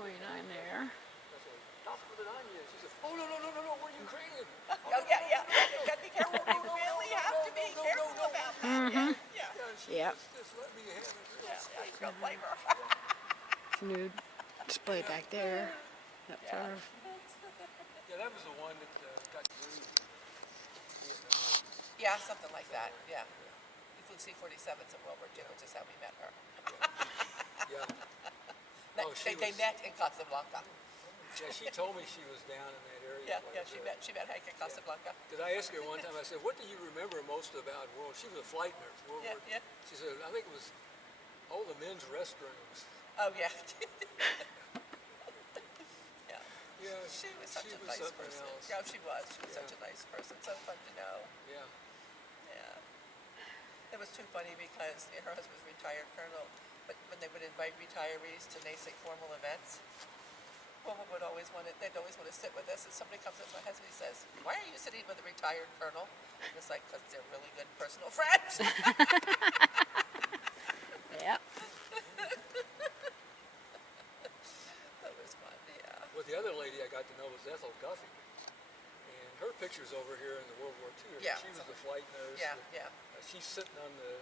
29 there. That's what an onion. She says, oh, no, what are you creating? Oh, yeah. You got to be careful. You really have to be careful about that. Yeah. Yeah, just let me have it. Yeah, you don't blame her. New display back there. That sort of. Yeah, that was the one that got green. Yeah, something like that. Yeah. We flew C-47s in World War II, which is how we met her. Yeah. They met in Casablanca. Yeah, she told me she was down in that area. Yeah, she met Hank in Casablanca. Because I asked her one time, I said, what do you remember most about World? She was a flight nurse. World War II. She said, I think it was all the men's restrooms. Oh, yeah. Yeah, she was such a nice person. Else. Yeah, she was. She was such a nice person. So fun to know. Yeah. It was too funny because her husband was a retired colonel, but when they would invite retirees to NASIC formal events, women would always want to, they'd always want to sit with us, and somebody comes up to my husband and says, why are you sitting with a retired colonel? And it's like, because they're really good personal friends. Yeah. That was fun, yeah. Well, the other lady I got to know was Ethel Duffy. And her picture's over here in the World War II. Yeah. She was the flight nurse. Yeah. She's sitting in the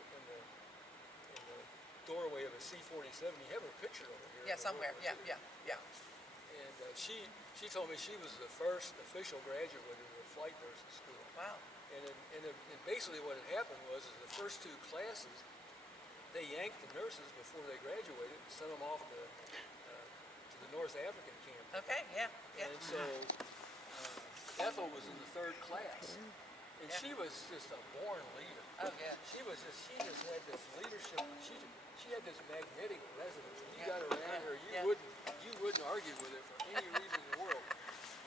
doorway of a C-47. You have her picture over here. Yeah, somewhere. Yeah. And she told me she was the first official graduate of the flight nursing school. Wow. And basically what had happened was the first two classes, they yanked the nurses before they graduated and sent them off to the North African camp. Okay, yeah. And so Ethel was in the third class. And she was just a born leader. Oh, yeah. She just had this leadership. She had this magnetic resonance. When you got around her, you wouldn't argue with her for any reason in the world.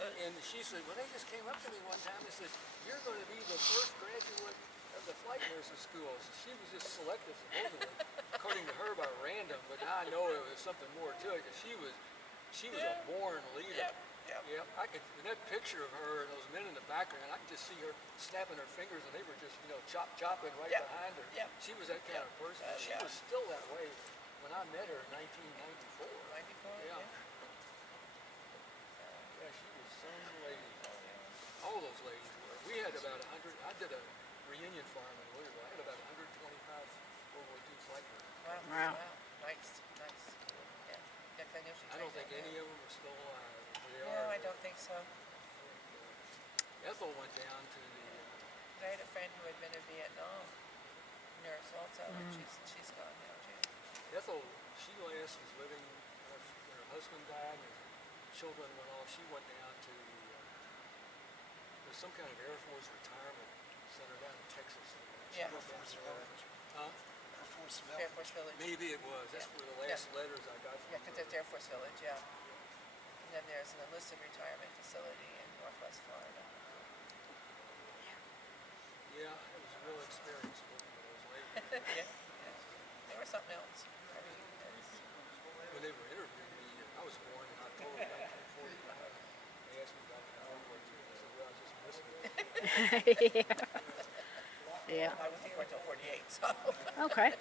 And she said, well, they just came up to me one time and said, you're going to be the first graduate of the flight nursing school. So she was just selected supposedly, according to her, by random. But now I know there was something more to it, because she was a born leader. Yeah, I could, in that picture of her and those men in the background, I could just see her snapping her fingers, and they were just, chopping right behind her. Yeah. She was that kind of person. She was still that way when I met her in 1994. 94? Yeah. Yeah, she was some lady. All those ladies were. We had about 100. I did a reunion farm in Louisville. I had about 125 World War II flight nurses. Wow. Nice. Yeah. I don't think any of them are still alive. No, I don't think so. Ethel went down to the... I had a friend who had been a Vietnam nurse also, and she's gone now too. Ethel, she last was living, when her husband died and her children went off, she went down to there's some kind of Air Force retirement center down in Texas. Yeah. Air Force Village. Huh? Air Force Village. Maybe it was. That's where the last letters I got from her. Yeah, because it's Air Force Village, yeah. And then there's an enlisted retirement facility in Northwest Florida. Yeah, it was a real experience working with those ladies. Yeah. They were something else. When they were interviewing me, I was born in October 1945. They asked me about the World War II. I said, well, I just missed it. Yeah. I was born until 48, so. Okay.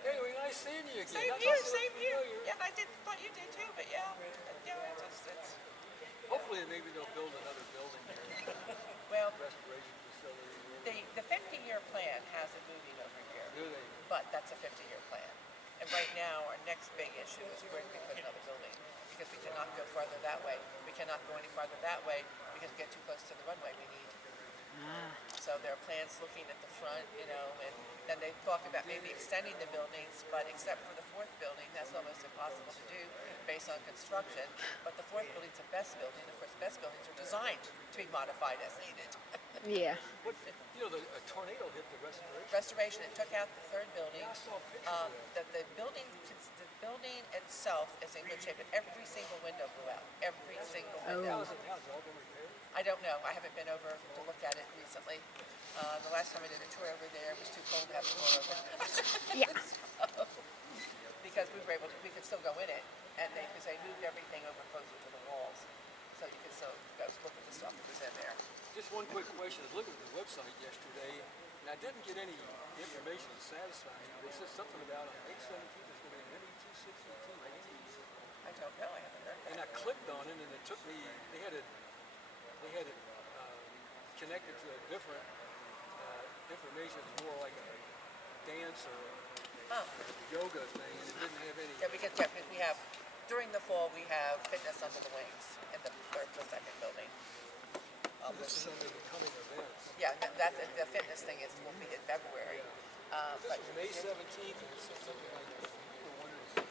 Anyway, nice seeing you again. Same here. Yeah, I thought you did too, but yeah. It's hopefully maybe they'll build another building here. Well, restoration facility. The 50-year plan has it moving over here. Do they? But that's a 50-year plan. And right now, our next big issue is where do we put another building? Because we cannot go farther that way. We cannot go any farther that way because we get too close to the runway we need. So there are plans looking at the front, and then they talk about maybe extending the buildings, but except for the fourth building, that's almost impossible to do based on construction. But the fourth building's the best building. Of course, best buildings are designed to be modified as needed. Yeah. A tornado hit the restoration. It took out the third building. Yeah, I saw pictures of that. The building itself is in good shape, but every single window blew out. Every single window. How's it all been repaired? I don't know. I haven't been over to look at it recently. The last time I did a tour over there, it was too cold to have the door open. Yeah. Because we could still go in it, and because they moved everything over closer to the walls, so you could still go look at the stuff that was in there. Just one quick question. I was looking at the website yesterday, and I didn't get any information to satisfy me. It says something about on May 17th there's going to be an ME2 I don't know. I haven't heard And that. I clicked on it, and it took me. They had it connected to a different information. It's more like a dance or Huh. yoga thing, and it didn't have any. Yeah, because we have during the fall we have fitness under the wings in the second building. This is some of the coming events. Yeah, that's the fitness thing is will be in February. This But was May 17th, and it said something like that. You were one of those.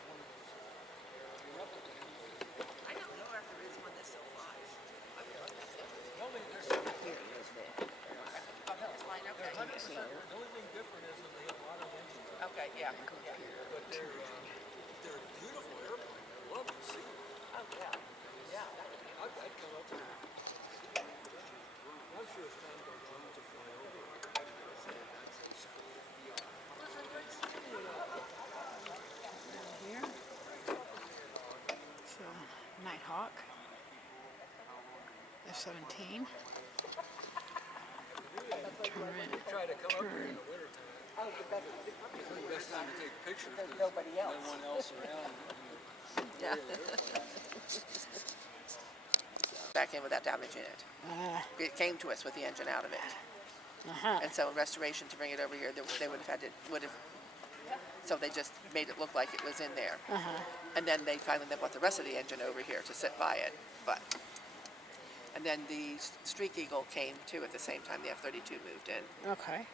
I don't know if there is one that still flies. Only there's Here it is there. Oh no, it's fine. Okay. 100%. The only thing different is that they have a lot of engines, Okay. Yeah. Yeah. but they're a beautiful airplane. I love to see them. Oh yeah. Yeah. That would be. I'd come up there. I'm sure as time goes on to fly over. Here. So, Nighthawk. F-17. Try to come up here in the wintertime. Oh, the best. It's the best time to take pictures. There's 'Cause nobody else. no one else around. Yeah. Back in with that damage in it. It came to us with the engine out of it. And so restoration to bring it over here, they would have so they just made it look like it was in there. And then they finally brought the rest of the engine over here to sit by it. And then the Streak Eagle came too at the same time the F32 moved in. Okay.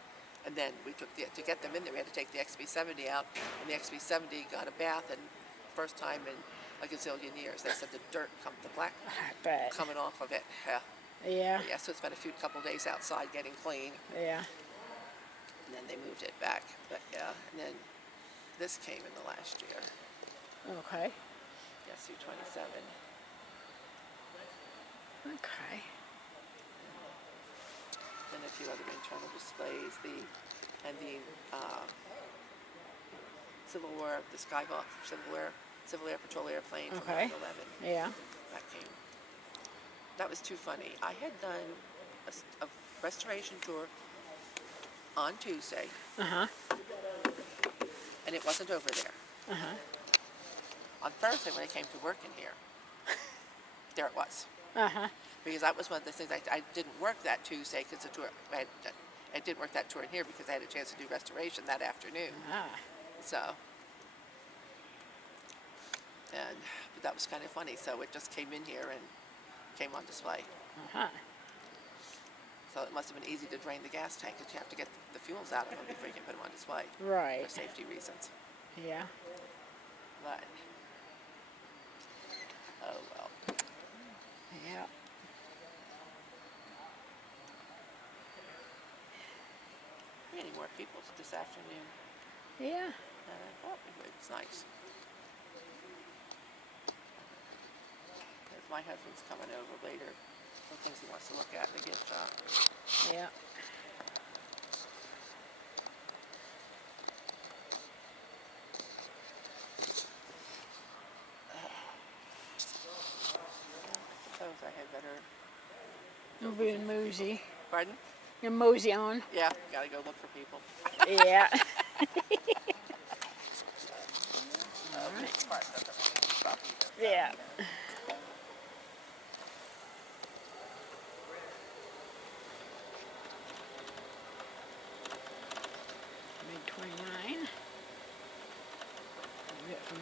And then we took to get them in there, we had to take the XB70 out, and the XB70 got a bath, and first time in like a zillion years, they said the dirt, the black I bet. coming off of it. Yeah. Yeah. Yeah, so it's been a couple days outside getting clean, Yeah. and then they moved it back. But yeah, and then this came in the last year. Okay. Yeah, Su-27. Okay. Then a few other internal displays, the Civil War, the Skyhawk Civil Air Patrol airplane from Okay. 9/11. Yeah. That came. That was too funny. I had done a restoration tour on Tuesday, and it wasn't over there. On Thursday, when I came to work in here, there it was. Because that was one of the things I didn't work that Tuesday because the tour I didn't work that tour in here because I had a chance to do restoration that afternoon. So, but that was kind of funny. So it just came in here and came on display. So it must have been easy to drain the gas tank because you have to get the fuels out of them before you can put them on display Right. for safety reasons. Yeah. But oh well. Yeah. Any more people this afternoon? Yeah. I thought we would. It's nice. Because my husband's coming over later. Some things he wants to look at in the gift shop. Yeah. I suppose I had better. You're being mosey. Pardon? You're mosey on. Yeah, gotta go look for people. Yeah. This part doesn't really stop either. Yeah. Mid-29. Get from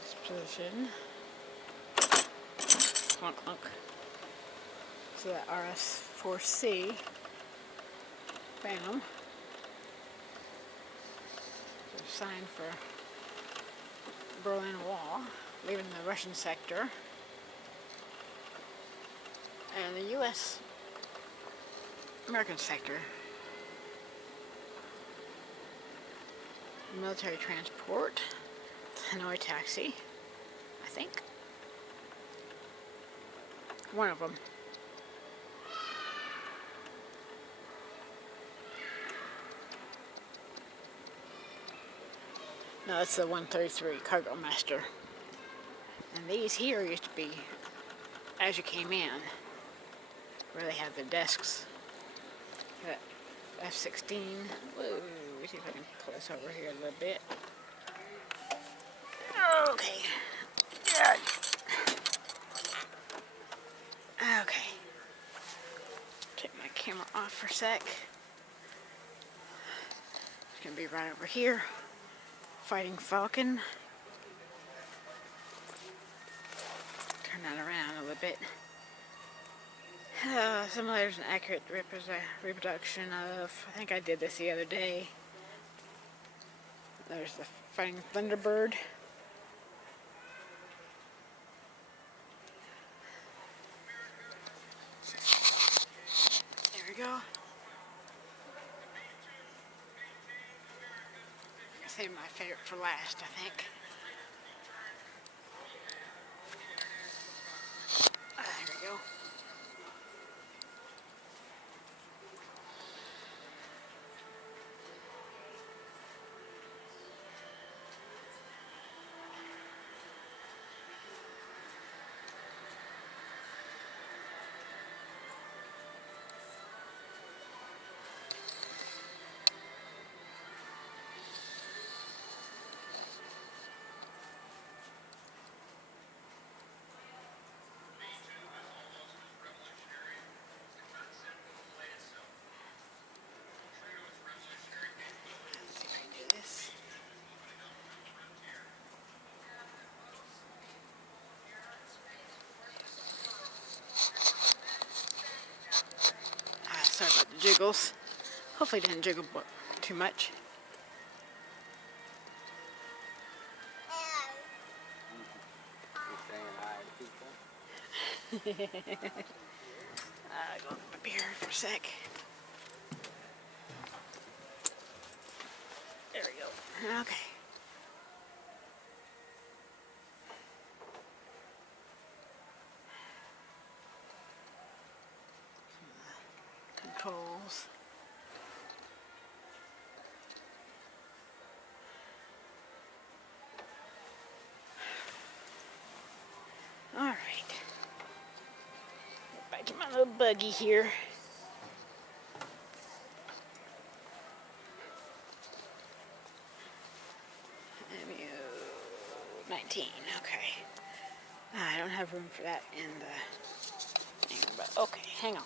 this position. Clunk, clunk. So that RS-4C. Bam. There's a sign for Berlin Wall, leaving the Russian sector. And the U.S. American sector. Military transport. Hanoi taxi, I think. One of them. No, that's the 133 Cargo Master. And these here used to be, as you came in, where they have the desks. That F-16. Whoa, let me see if I can pull this over here a little bit. Okay. Good. Okay. Take my camera off for a sec. It's gonna be right over here. Fighting falcon. Turn that around a little bit. Simulators an accurate reproduction of, I think I did this the other day. There's the fighting thunderbird. There we go. Save my favorite for last, I think. There we go. Let's see if I can do this. Sorry about the jiggles. Hopefully it didn't jiggle too much. Go up here for a sec. There we go. Okay. Controls. All right. Back to my little buggy here. MU-19. Okay. I don't have room for that in the thing, but okay, hang on.